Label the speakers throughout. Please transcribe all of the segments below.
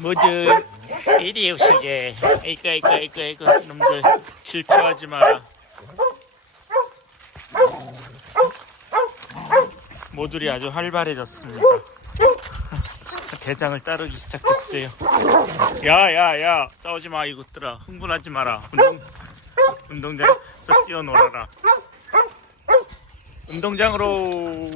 Speaker 1: 모두 이리 오시게. 에이구 에이구 에이구 에이구 놈들 질투하지 마라. 모들이 아주 활발해졌습니다. 대장을 따르기 시작했어요. 야야야 싸우지 마 이것들아 흥분하지 마라. 운동 운동장에서 뛰어놀아라. 운동장으로.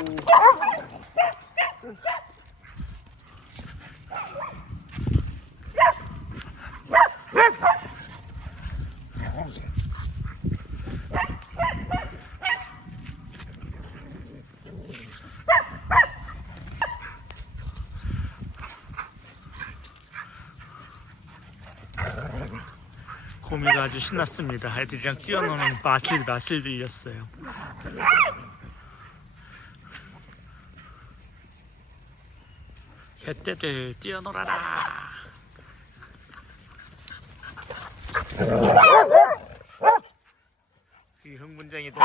Speaker 1: 고미가 아주 신났습니다. 애들이랑 뛰어노는 맛을 들렸어요. 개떼들 뛰어놀아라. 이 흥분쟁이들.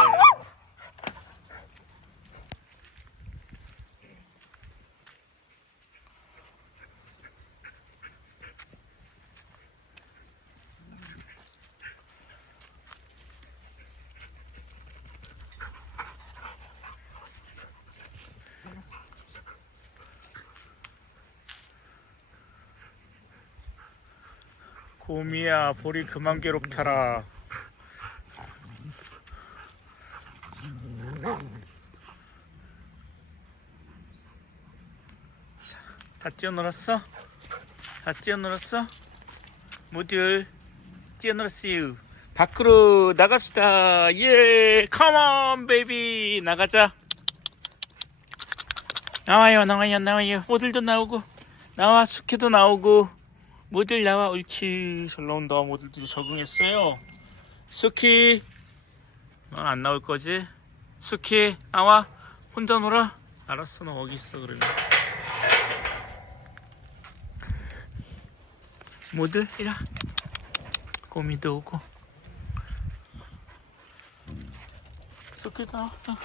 Speaker 1: 고미야 보리 그만 괴롭혀라. 다 뛰어놀았어? 다 뛰어놀았어? 모두 뛰어놀았어요. 밖으로 나갑시다. 예, 컴온 베이비 나가자. 나와요, 나와요, 나와요. 모들도 나오고 나와 숙회도 나오고 모들 나와 옳지 잘 나온다 모들들이 적응했어요. 스키 넌 안 나올 거지? 스키 나와 혼자 놀아.
Speaker 2: 알았어, 너 거기 있어 그러면.
Speaker 1: 모두 이라 고미도 오고 스키도 나와 어,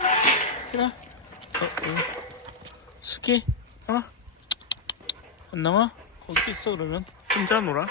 Speaker 1: 이라 어, 어. 스키 나와 안 나와? 거기 있어 그러면? 혼자 놀아